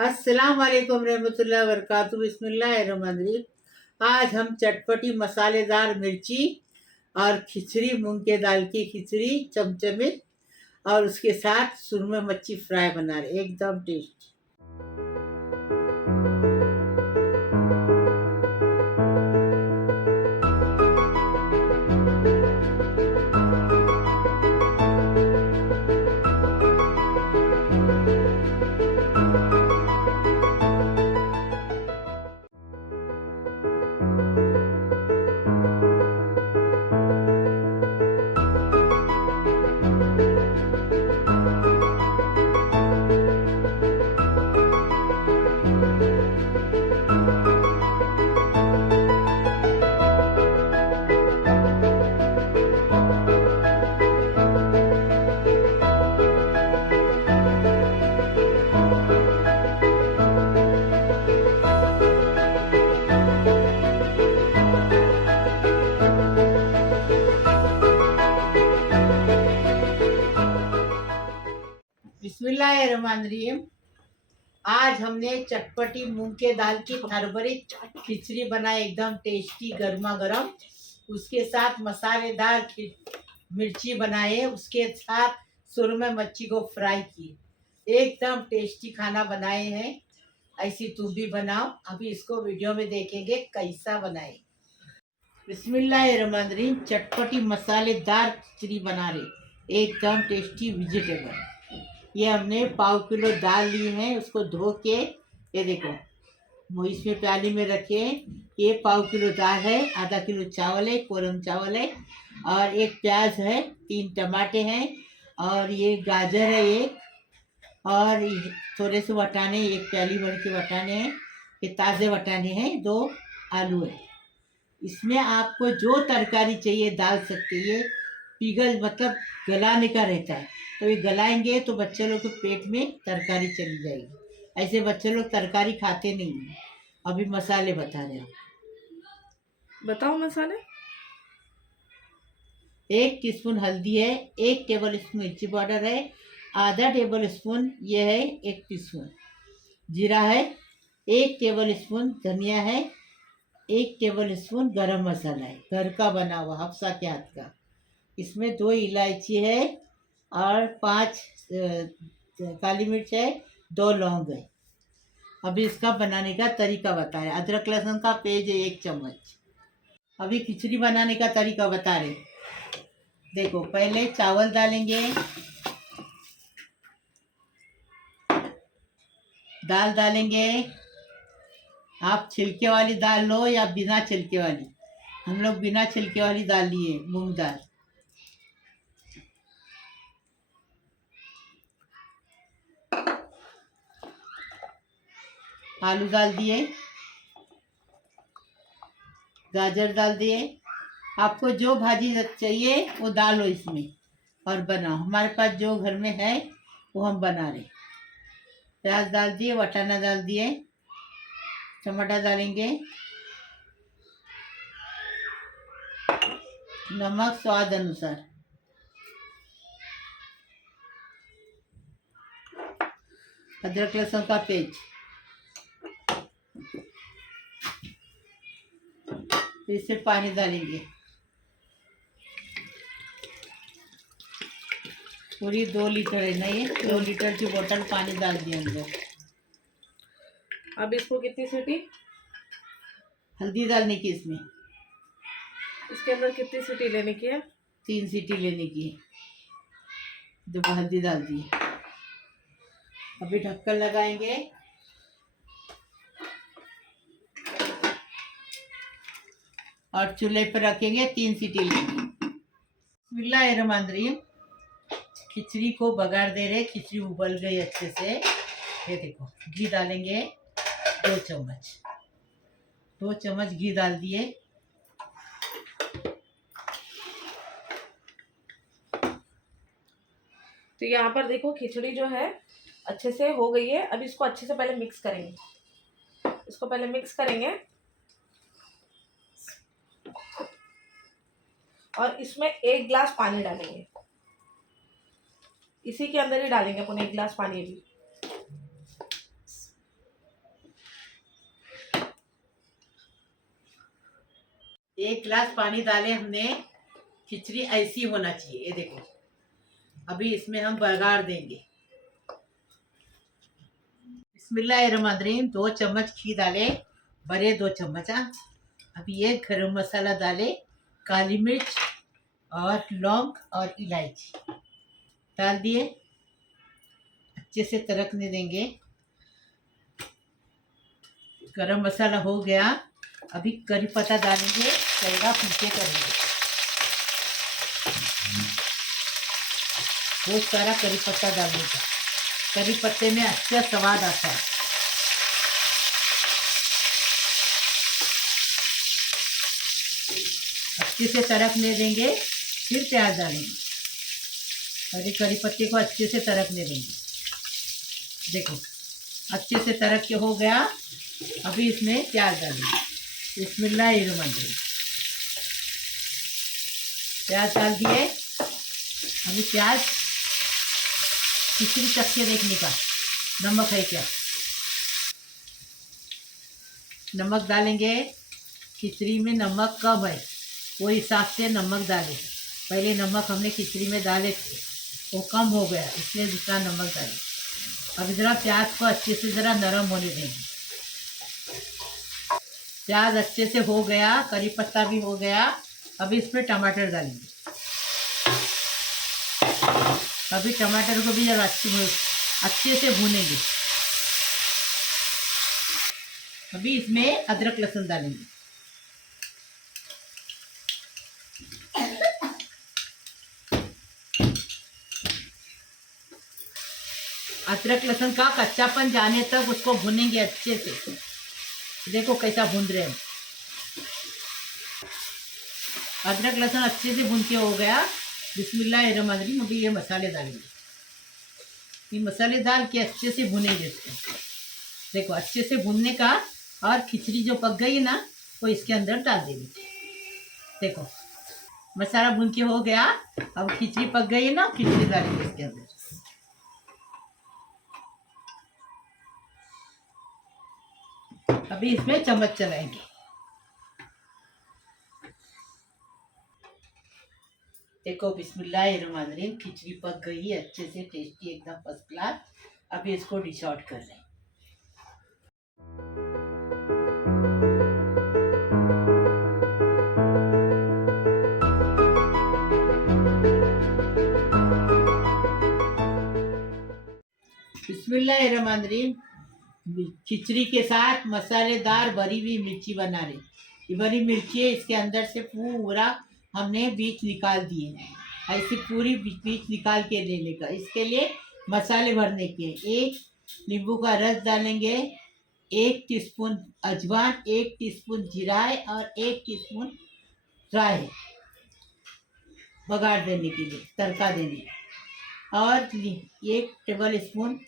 अस्सलाम वालेकुम रहमतुल्लाहि व बरकातुहू। बिस्मिल्लाहिर्रहमानिर्रहीम। आज हम चटपटी मसालेदार मिर्ची और खिचड़ी, मूंग के दाल की खिचड़ी चमचमित, और उसके साथ सुरमे मच्छी फ्राई बना रहे, एकदम टेस्टी। बिस्मिल्लाहिर्रहमानिर्रहीम। आज हमने चटपटी मूंग के दाल की हरभरी खिचड़ी बनाई, एकदम टेस्टी गर्मा गर्म। उसके साथ मसालेदार मिर्ची बनाए, उसके साथ सुरमे मच्छी को फ्राई किए, एकदम टेस्टी खाना बनाए हैं। ऐसी तुम भी बनाओ। अभी इसको वीडियो में देखेंगे कैसा बनाए। बिस्मिल्लाहिर्रहमानिर्रहीम। चटपटी मसालेदार खिचड़ी बना रहे, एकदम टेस्टी वेजिटेबल। ये हमने पाव किलो दाल ली है, उसको धो के ये देखो इसमें प्याली में रखे। ये पाव किलो दाल है, आधा किलो चावल है, कोरम चावल है, और एक प्याज है, 3 टमाटे हैं, और ये गाजर है एक, और थोड़े से वटाने, एक प्याली भर के वटाने हैं, ये ताज़े वटाने हैं, 2 आलू है। इसमें आपको जो तरकारी चाहिए डाल सकते हैं। पिघल मतलब गलाने का रहता है, तो ये गलाएंगे तो बच्चे लोग के पेट में तरकारी चली जाएगी। ऐसे बच्चे लोग तरकारी खाते नहीं हैं। अभी मसाले बता रहे हैं। बताओ मसाले। 1 टीस्पून हल्दी है, 1 टेबल स्पून मिर्ची पाउडर है, आधा टेबल स्पून ये है 1 टीस्पून जीरा है, 1 टेबल स्पून धनिया है, 1 टेबल स्पून गरम मसाला है, घर का बना हुआ हफ्सा के हाथ का। इसमें 2 इलायची है, और 5 काली मिर्च है, 2 लौंग है। अभी इसका बनाने का तरीका बता रहे। अदरक लहसुन का पेस्ट है 1 चम्मच। अभी खिचड़ी बनाने का तरीका बता रहे। देखो, पहले चावल डालेंगे, दाल डालेंगे। आप छिलके वाली दाल लो या बिना छिलके वाली। हम लोग बिना छिलके वाली दाल लिए, मूंग दाल। आलू डाल दिए, गाजर डाल दिए। आपको जो भाजी चाहिए वो डालो इसमें और बनाओ। हमारे पास जो घर में है वो हम बना रहे। प्याज डाल दिए, वटाना डाल दिए, टमाटर डालेंगे, नमक स्वाद अनुसार, अदरक लहसुन का पेस्ट, इससे पानी डालेंगे। पूरी 2 लीटर है ना, ये 2 लीटर की बोतल पानी डाल दिए अंदर। अब इसको कितनी सीटी? हल्दी डालने की इसमें, इसके अंदर कितनी सीटी लेने की है? 3 सीटी लेने की है। जब हल्दी डाल दी, अभी ढक्कन लगाएंगे और चूल्हे पर रखेंगे, 3 सीटी लेंगे। बिस्मिल्लाहिर्रहमानिर्रहीम। खिचड़ी को बघार दे रहे, खिचड़ी उबल गई अच्छे से। ये देखो, घी डालेंगे 2 चम्मच, 2 चम्मच घी डाल दिए। तो यहाँ पर देखो, खिचड़ी जो है अच्छे से हो गई है। अब इसको अच्छे से पहले मिक्स करेंगे। इसको पहले मिक्स करेंगे, और इसमें 1 गिलास पानी डालेंगे। इसी के अंदर ही डालेंगे अपन 1 गिलास पानी भी। 1 गिलास पानी डाले हमने। खिचड़ी ऐसी होना चाहिए। ये देखो, अभी इसमें हम बघार देंगे। बिस्मिल्लाहिर्रहमानिर्रहीम। 2 चम्मच घी डाले, बड़े 2 चम्मच। अभी ये गरम मसाला डाले, काली मिर्च और लौंग और इलायची डाल दिए, अच्छे से तड़कने देंगे। गरम मसाला हो गया, अभी करी पत्ता डालेंगे, करेगा पीछे करेंगे। बहुत सारा करी पत्ता डालने का, करी पत्ते में अच्छा स्वाद आता है। अच्छे से तड़कने देंगे, फिर प्याज डालेंगे। अरे करी पत्ते को अच्छे से तड़कने देंगे। देखो अच्छे से तड़क के हो गया, अभी इसमें प्याज डालेंगे। बिस्मिल्लाहिर्रहमानिर्रहीम। प्याज डाल दिए। अभी प्याज खिचड़ी चख के देखने का, नमक है क्या। नमक डालेंगे। खिचड़ी में नमक कम है, वो हिसाब से नमक डालें। पहले नमक हमने खिचड़ी में डाले थे, वो कम हो गया, इसलिए दूसरा नमक डालें। अब ज़रा प्याज को अच्छे से ज़रा नरम होने देंगे। प्याज अच्छे से हो गया, करी पत्ता भी हो गया। अभी इसमें टमाटर डालेंगे। अभी टमाटर को भी जरा अच्छे से भूनेंगे। अभी इसमें अदरक लहसुन डालेंगे। अदरक लहसुन का कच्चापन जाने तक उसको भूनेंगे अच्छे से। देखो कैसा भून रहे हैं। अदरक लहसुन अच्छे से भून के हो गया। बिस्मिल्लाहिर्रहमानिर्रहीम। अभी ये मसाले डालेंगे। ये मसाले डाल के अच्छे से भुनेंगे इसको। देखो अच्छे से भूनने का, और खिचड़ी जो पक गई ना, वो इसके अंदर डाल देंगे। देखो मसाला भून के हो गया, अब खिचड़ी पक गई है ना, खिचड़ी डालेंगे इसके अंदर। अभी इसमें चम्मच चलाएंगे। देखो बिस्मिल्लाहिर्रहमानिर्रहीम, खिचड़ी पक गई है अच्छे से, टेस्टी एकदम फर्स्ट क्लास। अभी इसको डिश आउट कर रहे हैं। बिस्मिल्लाहिर्रहमानिर्रहीम। खिचड़ी के साथ मसालेदार भरी हुई मिर्ची बना रहे। ये भरी मिर्ची है, इसके अंदर से पूरा हमने बीज निकाल दिए हैं। ऐसी पूरी बीज निकाल के लेने का। इसके लिए मसाले भरने के, 1 नींबू का रस डालेंगे, 1 टीस्पून अजवाइन, 1 टीस्पून जीरा और 1 टीस्पून राई, बघार देने के लिए, तड़का देने। और 1 टेबल स्पून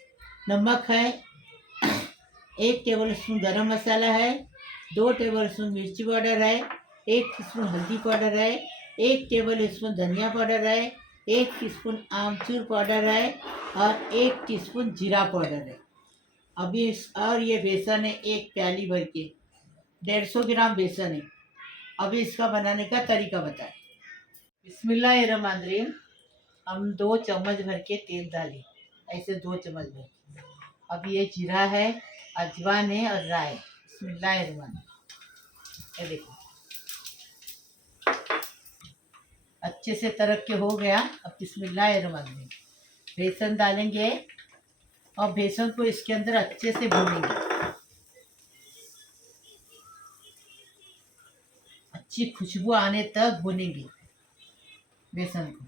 नमक है, 1 टेबल स्पून गरम मसाला है, 2 टेबल स्पून मिर्ची पाउडर है, 1 टीस्पून हल्दी पाउडर है, 1 टेबल स्पून धनिया पाउडर है, 1 टीस्पून आमचूर पाउडर है और 1 टीस्पून जीरा पाउडर है। अभी और ये बेसन है 1 प्याली भर के, 150 ग्राम बेसन है। अभी इसका बनाने का तरीका बताएं। बिस्मिल्लाहिर्रहमानिर्रहीम। हम 2 चम्मच भर के तेल डालें, ऐसे 2 चम्मच भर। अब ये जीरा है, अजवाइन है और राई। बिस्मिल्लाहिर्रहमानिर्रहीम। ये देखो अच्छे से तड़क के हो गया। अब बिस्मिल्लाहिर्रहमानिर्रहीम बेसन डालेंगे और बेसन को इसके अंदर अच्छे से भूनेंगे। अच्छी खुशबू आने तक भूनेंगे बेसन को,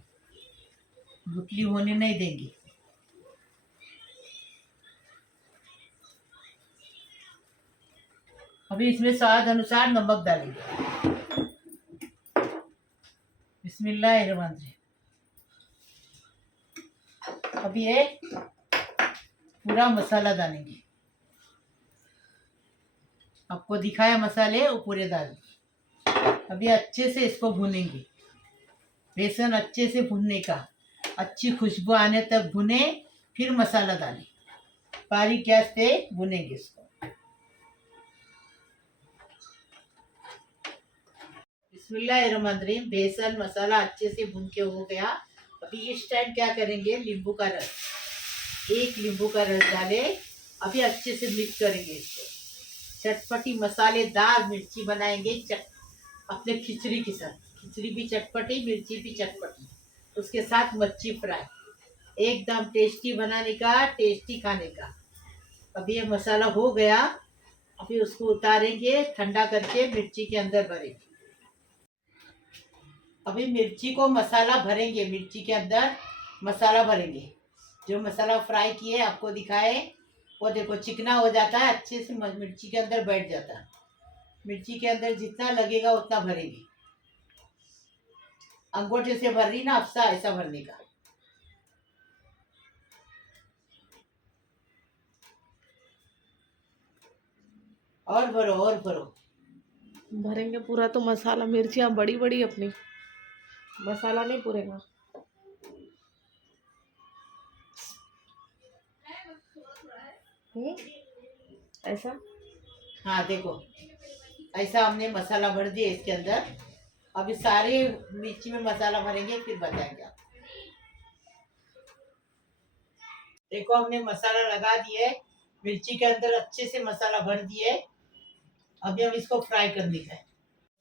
गुठली होने नहीं देंगे। अभी इसमें स्वाद अनुसार नमक डालेंगे। बिस्मिल्लाहिर्रहमानिर्रहीम। अभी ये पूरा मसाला डालेंगे। आपको दिखाया मसाले, वो पूरे डाल। अभी अच्छे से इसको भूनेंगे। बेसन अच्छे से भूनने का, अच्छी खुशबू आने तक भुने, फिर मसाला डालें। बारीक गैस पे भुनेंगे इसको। बिस्मिल्लाहिर्रहमानिर्रहीम। बेसन मसाला अच्छे से भून के हो गया। अभी इस टाइम क्या करेंगे, नींबू का रस, 1 नींबू का रस डाले। अभी अच्छे से मिक्स करेंगे इसको। चटपटी मसालेदार मिर्ची बनाएंगे अपने खिचड़ी के साथ। खिचड़ी भी चटपटी, मिर्ची भी चटपटी, उसके साथ मच्छी फ्राई, एकदम टेस्टी बनाने का, टेस्टी खाने का। अभी ये मसाला हो गया। अभी उसको उतारेंगे, ठंडा करके मिर्ची के अंदर भरेंगे। अभी मिर्ची को मसाला भरेंगे, मिर्ची के अंदर मसाला भरेंगे। जो मसाला फ्राई किए आपको दिखाए, वो देखो चिकना हो जाता है, अच्छे से मिर्ची के अंदर बैठ जाता है। मिर्ची के अंदर जितना लगेगा उतना भरेंगे। अंगूठे से भर रही ना अफसा, ऐसा भरने का। और भरो, और भरो। भरेंगे पूरा तो मसाला, मिर्चियाँ बड़ी बड़ी अपनी, मसाला नहीं पूरेगा। ऐसा। हाँ देखो, ऐसा हमने मसाला भर दिया इसके अंदर। अभी सारे मिर्ची में मसाला भरेंगे, फिर बताएंगे आप। देखो हमने मसाला लगा दिए, मिर्ची के अंदर अच्छे से मसाला भर दिए। अभी हम इसको फ्राई करने का है।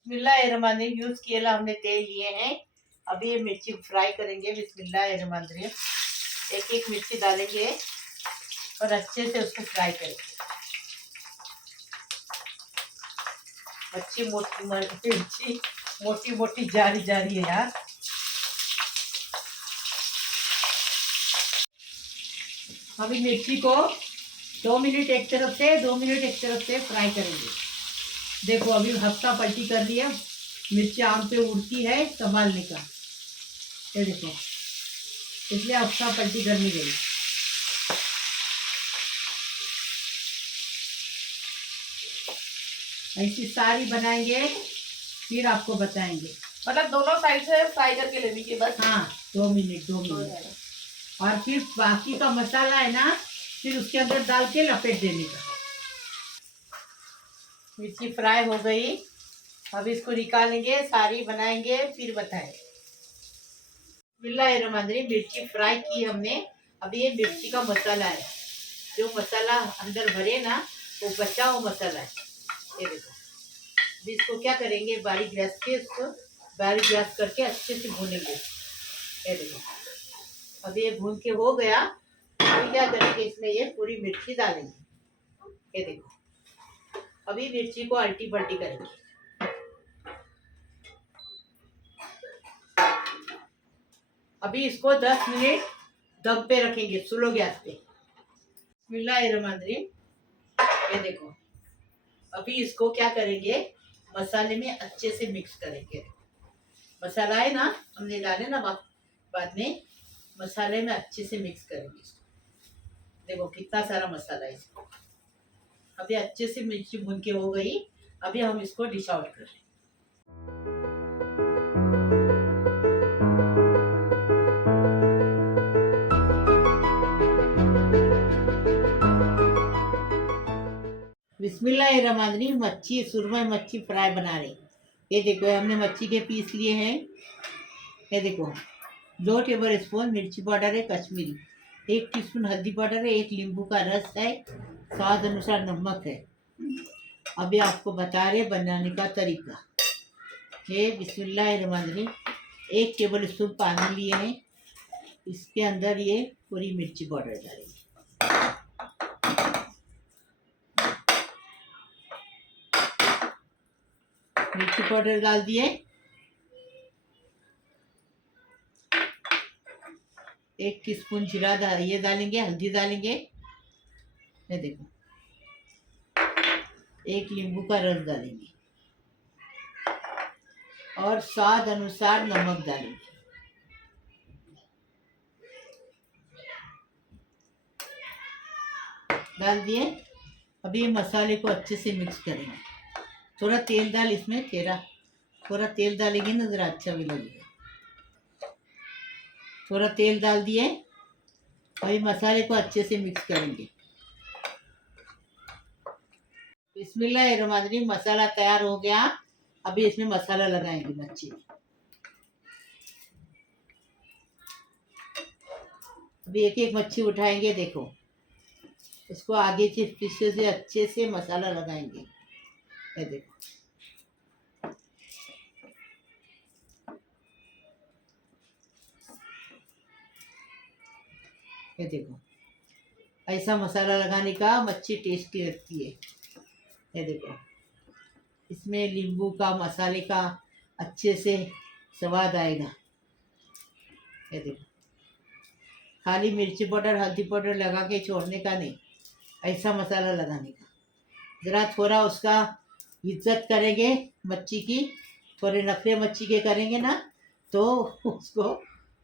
बिस्मिल्लाहिर्रहमानिर्रहीम। यूज किया हमने तेल लिए हैं। अभी ये मिर्ची फ्राई करेंगे। बिस्मिल्लाहिर्रहमानिर्रहीम। एक एक मिर्ची डालेंगे और अच्छे से उसको फ्राई करेंगे। मिर्ची मोटी मोटी जारी जारी है यार। अभी मिर्ची को 2 मिनट एक तरफ से, 2 मिनट एक तरफ से फ्राई करेंगे। देखो अभी हफ्ता पलटी कर रही है, मिर्ची आम पे उड़ती है, संभालने का। ये देखो, इसलिए हफ्ता पलटी करनी गई। ऐसी सारी बनाएंगे, फिर आपको बताएंगे। मतलब दोनों साइड से फ्राई करके लेने की बस। हाँ 2 मिनट, 2 मिनट। और फिर बाकी का मसाला है ना, फिर उसके अंदर डाल के लपेट देने का। मिर्ची फ्राई हो गई। अब इसको निकालेंगे, सारी बनाएंगे, फिर बताएंगे। बिस्मिल्लाहिर्रहमानिर्रहीम। मिर्ची फ्राई की हमने। अब ये मिर्ची का मसाला है, जो मसाला अंदर भरे ना, वो बचा हुआ मसाला है। ये देखो। अब इसको क्या करेंगे, बारीक गैस पे इसको बारीक गैस करके अच्छे से भूनेंगे। ये देखो, अब ये भून के हो गया। अभी क्या करेंगे, इसमें ये पूरी मिर्ची डालेंगे। ये देखो, अभी मिर्ची को अल्टी पल्टी करेंगे। अभी इसको 10 मिनट दम पे रखेंगे, स्लो गैस पे। बिस्मिल्लाहिर्रहमानिर्रहीम। ये देखो, अभी इसको क्या करेंगे, मसाले में अच्छे से मिक्स करेंगे। मसाला है ना, हमने डाले ना बाद में, मसाले में अच्छे से मिक्स करेंगे इसको। देखो कितना सारा मसाला है इसको। अभी अच्छे से मिर्ची भून के हो गई। अभी हम इसको डिश आउट कर रहे हैं। बिस्मिल्लाहिर्रहमानिर्रहीम। मच्छी, सुरमई मच्छी फ्राई बना रहे। ये देखो, हमने मच्छी के पीस लिए हैं। ये देखो, 2 टेबल स्पून मिर्ची पाउडर है कश्मीरी, 1 टीस्पून हल्दी पाउडर है, 1 नींबू का रस है, स्वाद अनुसार नमक है। अभी आपको बता रहे बनाने का तरीका। ये बिस्मिल्लाहिर्रहमानिर्रहीम। 1 टेबल स्पून पानी लिए हैं, इसके अंदर ये पूरी मिर्ची पाउडर डालेंगे। मिर्ची पाउडर डाल दिए। 1 टीस्पून जीरा ये डालेंगे, हल्दी डालेंगे। ये देखो, 1 नींबू का रस डालेंगे और स्वाद अनुसार नमक डालेंगे। डाल दिए। अभी ये मसाले को अच्छे से मिक्स करेंगे। थोड़ा तेल डाल इसमें, थोड़ा तेल डालेंगे ना, ज़रा अच्छा भी लगेगा। थोड़ा तेल डाल दिए। अभी मसाले को अच्छे से मिक्स करेंगे। बिस्मिल्लाहिर्रहमानिर्रहीम। मसाला तैयार हो गया। अभी इसमें मसाला लगाएंगे मच्छी में। अभी एक एक मच्छी उठाएंगे, देखो इसको आगे के पीछे से अच्छे से मसाला लगाएंगे। ये देखो, ये देखो, ऐसा मसाला लगाने का मच्छी टेस्टी लगती है। ये देखो, इसमें नींबू का मसाले का अच्छे से स्वाद आएगा। ये देखो, खाली मिर्ची पाउडर हल्दी पाउडर लगा के छोड़ने का नहीं, ऐसा मसाला लगाने का। ज़रा थोड़ा उसका इज्जत करेंगे मच्छी की, थोड़े नखरे मच्छी के करेंगे ना, तो उसको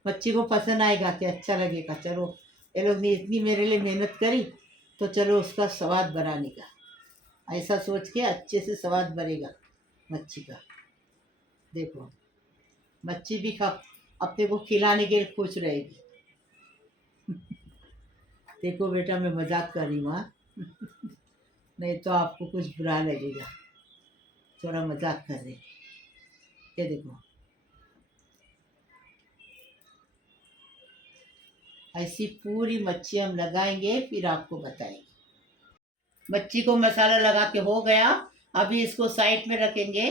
मच्छी को पसंद आएगा कि अच्छा लगेगा। चलो ये लोग ने इतनी मेरे लिए मेहनत करी, तो चलो उसका स्वाद बढ़ाने का, ऐसा सोच के अच्छे से स्वाद बढ़ेगा मच्छी का। देखो, मच्छी भी खा अपने को खिलाने के लिए खुश रहेगी। देखो बेटा, मैं मजाक कर रही हूँ हाँ। नहीं तो आपको कुछ बुरा लगेगा, थोड़ा मजाक कर रहे। ये देखो, ऐसी पूरी मच्छी हम लगाएंगे, फिर आपको बताएंगे। मच्छी को मसाला लगा के हो गया, अभी इसको साइड में रखेंगे।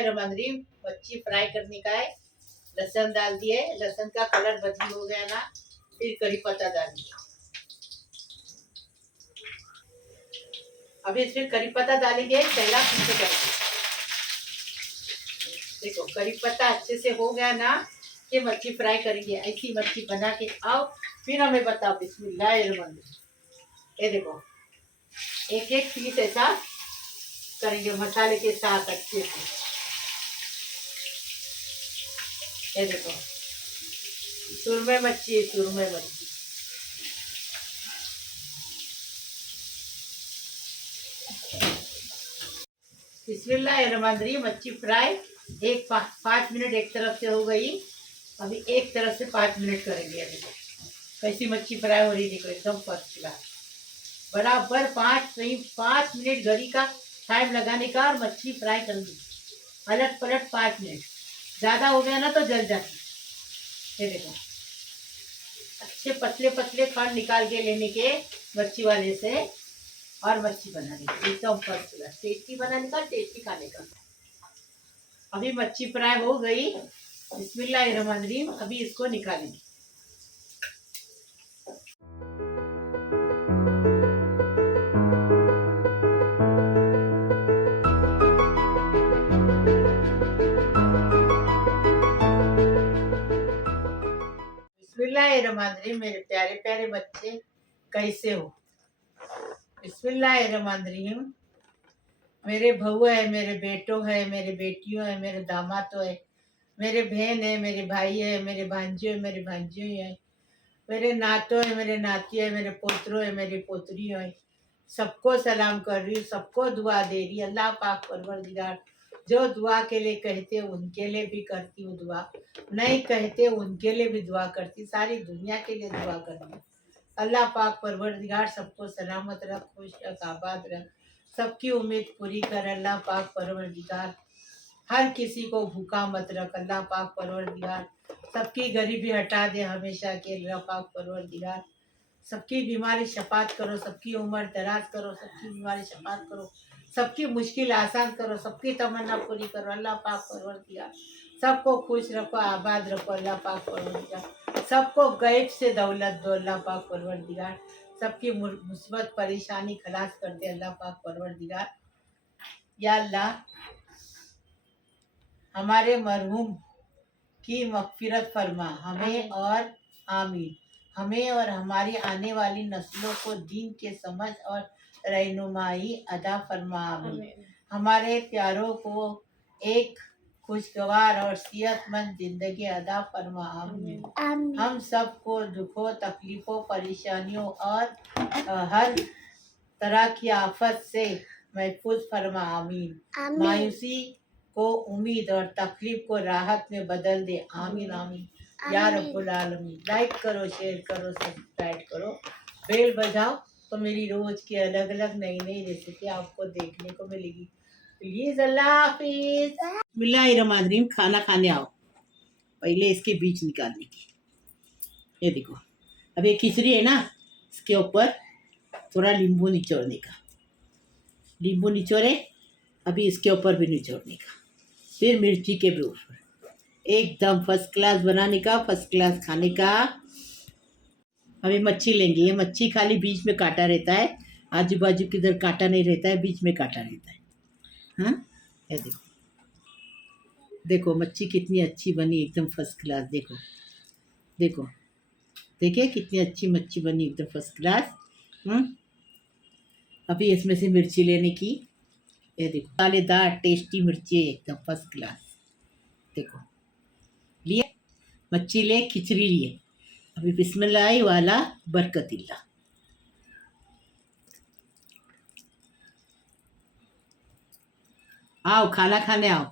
रमंदरी मच्छी फ्राई करने का है। लहसुन डाल दिए, लहसुन का कलर बदली हो गया ना, फिर करी पत्ता डाल दिया। अभी इसमें करी पत्ता डालेंगे, पहला पीछे करेंगे। देखो करी पत्ता अच्छे से हो गया ना, ये मच्छी फ्राई करेंगे। ऐसी मच्छी बना के आओ, फिर हमें बताओ। बिस्मिल्लाहिर्रहमानिर्रहीम। ये देखो, एक एक पीस ऐसा करेंगे मसाले के साथ अच्छे से। ये देखो, सुरमे मच्छी है, सुरमे मच्छी। बिस्मिल्लाहिर्रहमानिर्रहीम। मच्छी फ्राई 5 मिनट एक तरफ से हो गई, अभी एक तरफ से 5 मिनट करेंगे। अभी कैसी मच्छी फ्राई हो रही, देखो एकदम फर्स्ट क्लास। बराबर 5 मिनट घड़ी का टाइम लगाने का, और मच्छी फ्राई करनी, अलट पलट 5 मिनट। ज़्यादा हो गया ना तो जल जाती। ये देखो, अच्छे पतले पतले खंड निकाल के लेने के मच्छी वाले से, और मच्छी बनाने का एकदम फर्स्ट क्लास। टेस्टी बनाने का, टेस्टी खाने का। अभी मच्छी फ्राई हो गई, बिस्मिल्लाहिर्रहमानिर्रहीम। अभी इसको निकालेंगे। बिस्मिल्लाहिर्रहमानिर्रहीम। मेरे प्यारे प्यारे बच्चे, कैसे हो? बिस्मिल्लाहिर्रहमानिर्रहीम। मेरे बहू है, मेरे बेटो है, मेरे बेटियों है, मेरे दामादो है, मेरे बहन है, मेरे भाई है, मेरे भांजे है, मेरे भांजियों है, मेरे नातो है, मेरे नाती है, मेरे पोतरों है, मेरी पोतरियों है। सबको सलाम कर रही हूँ, सबको दुआ दे रही। अल्लाह पाक परवरदिगार जो दुआ के लिए कहते उनके लिए भी करती हूँ दुआ, नहीं कहते उनके लिए भी दुआ करती, सारी दुनिया के लिए दुआ करती हूँ। अल्लाह पाक परवरदिगार सबको सलामत रख, खुश रख, आबाद रख, सबकी उम्मीद पूरी कर। अल्लाह पाक परवरदिगार हर किसी को भूखा मत रख। अल्लाह पाक परवरदिगार सबकी गरीबी हटा दे हमेशा के। अल्लाह पाक परवरदिगार सबकी बीमारी शफात करो, सबकी उम्र दराज करो, सबकी बीमारी शफात करो, सबकी मुश्किल आसान करो, सबकी तमन्ना पूरी करो। अल्लाह पाक परवरदिगार सबको खुश रखो, आबाद रखो। अल्लाह पाक परवरदिगार सबको गैब से दौलत दो। अल्लाह पाक परवरदिगार सबकी मुसीबत परेशानी खलास कर दे। अल्लाह पाक परवरदिगार या अल्लाह हमारे मरहूम की मग़फ़िरत फरमा हमें, और आमीन। हमें और हमारी आने वाली नस्लों को दीन के समझ और रहनुमाई अदा फरमा, आमीन। हमारे प्यारों को एक खुशगवार और सेहतमंद जिंदगी अदा फरमा, आमीन। हम सबको दुखों, तकलीफ़ों, परेशानियों और हर तरह की आफत से महफूज फरमा, आमीन। मायूसी को उम्मीद और तकलीफ को राहत में बदल दे, आमीन आमीन या रब्बुल आलमीन। लाइक करो, शेयर करो, सब्सक्राइब करो, बेल बजाओ, तो मेरी रोज़ की अलग अलग नई नई रेसिपी आपको देखने को मिलेगी। प्लीज अल्लाह हाफिज। बिस्मिल्लाहिर्रहमानिर्रहीम। खाना खाने आओ। पहले इसके बीज निकालने की। ये देखो, अब ये खिचड़ी है ना, इसके ऊपर थोड़ा नींबू निचोड़ने का। नींबू निचोड़े, अभी इसके ऊपर भी निचोड़ने का। फिर मिर्ची के भी ऊपर। एकदम फर्स्ट क्लास बनाने का, फर्स्ट क्लास खाने का। अभी मच्छी लेंगे। ये मच्छी खाली बीच में काटा रहता है, आजू बाजू किधर काटा नहीं रहता है, बीच में काटा रहता है। हाँ, ये देखो, देखो मच्छी कितनी अच्छी बनी, एकदम फर्स्ट क्लास। देखो देखो, देखिए कितनी अच्छी मच्छी बनी, एकदम फर्स्ट क्लास। अभी इसमें से मिर्ची लेने की। ये देखो, मसालेदार टेस्टी मिर्ची है, एकदम फर्स्ट क्लास। देखो, लिए मच्छी ले, खिचड़ी लिए। अभी बिस्मिल्लाह वाला बरकतिल्ला। आओ खाना खाने आओ।